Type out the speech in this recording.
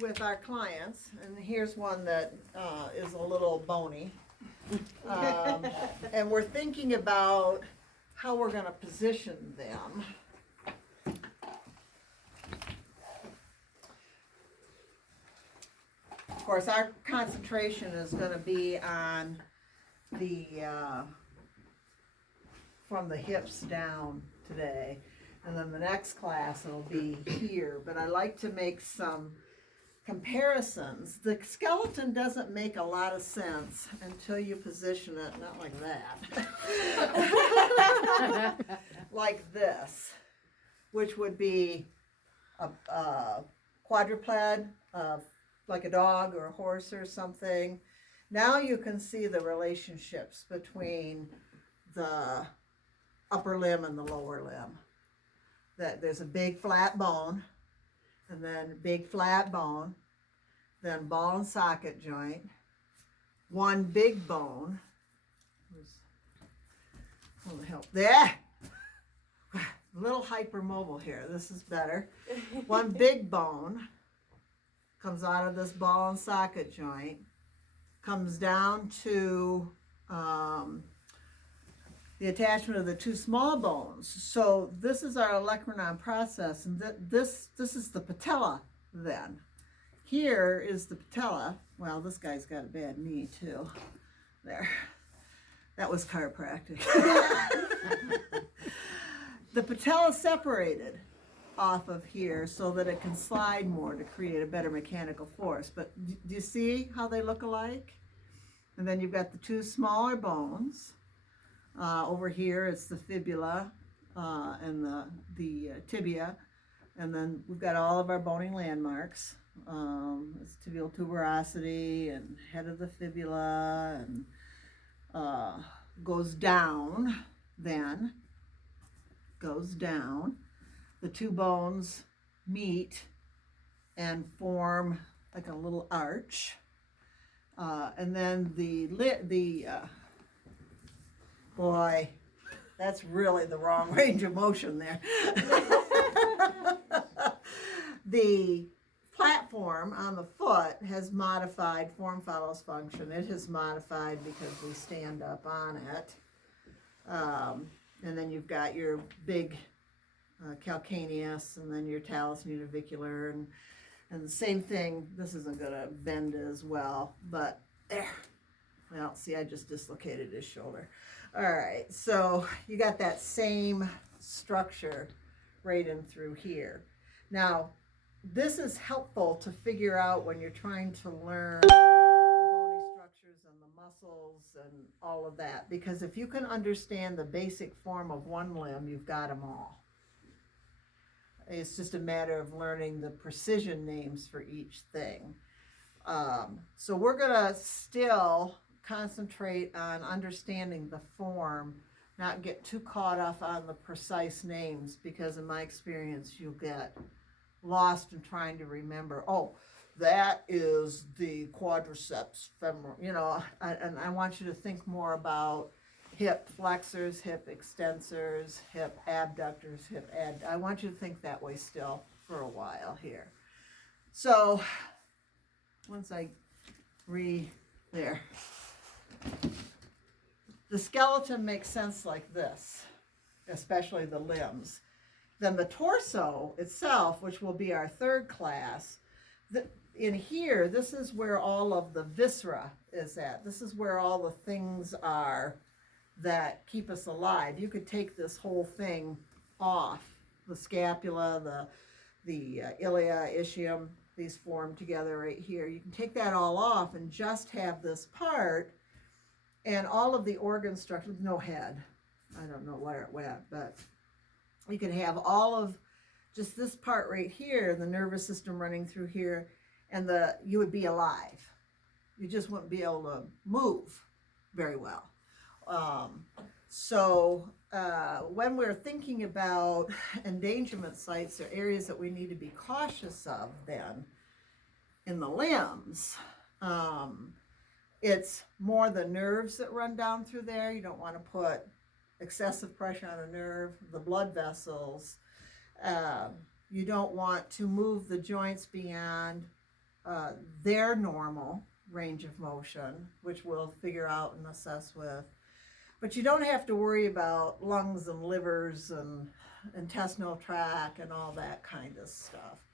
with our clients, and here's one that is a little bony. And we're thinking about how we're going to position them. Of course, our concentration is going to be on the from the hips down today, and then the next class it'll be here. But I like to make some comparisons. The skeleton doesn't make a lot of sense until you position it not like that, like this, which would be a quadruped, like a dog or a horse or something. Now you can see the relationships between the upper limb and the lower limb. That there's a big flat bone, and then big flat bone, then ball and socket joint, one big bone. Hold the help there. A little hypermobile here. This is better. One big bone comes out of this ball and socket joint, comes down to the attachment of the two small bones. So this is our olecranon process, and this is the patella then. Here is the patella. Well, this guy's got a bad knee too. There. That was chiropractic. The patella separated off of here so that it can slide more to create a better mechanical force. But do you see how they look alike? And then you've got the two smaller bones. Over here it's the fibula and the tibia, and then we've got all of our boning landmarks. It's tibial tuberosity and head of the fibula, and goes down, then goes down. The two bones meet and form like a little arch, and then boy, that's really the wrong range of motion there. The platform on the foot has modified form follows function. It has modified because we stand up on it. And then you've got your big calcaneus, and then your talus univicular, and the same thing. This isn't going to bend as well, but there. Well, see, I just dislocated his shoulder. All right, so you got that same structure right in through here. Now, this is helpful to figure out when you're trying to learn the bony structures and the muscles and all of that, because if you can understand the basic form of one limb, you've got them all. It's just a matter of learning the precision names for each thing. So we're going to still concentrate on understanding the form, not get too caught up on the precise names, because in my experience you'll get lost in trying to remember, oh, that is the quadriceps femoral, and I want you to think more about hip flexors, hip extensors, hip abductors, I want you to think that way still for a while here. So once I there. The skeleton makes sense like this, especially the limbs. Then the torso itself, which will be our third class, in here, this is where all of the viscera is at. This is where all the things are that keep us alive. You could take this whole thing off, the scapula, the ilia, ischium, these form together right here. You can take that all off and just have this part, and all of the organ structure, no head. I don't know where it went, but you can have all of just this part right here, the nervous system running through here, and you would be alive. You just wouldn't be able to move very well. So when we're thinking about endangerment sites or areas that we need to be cautious of then in the limbs, it's more the nerves that run down through there. You don't want to put excessive pressure on a nerve, the blood vessels. You don't want to move the joints beyond their normal range of motion, which we'll figure out and assess with. But you don't have to worry about lungs and livers and intestinal tract and all that kind of stuff.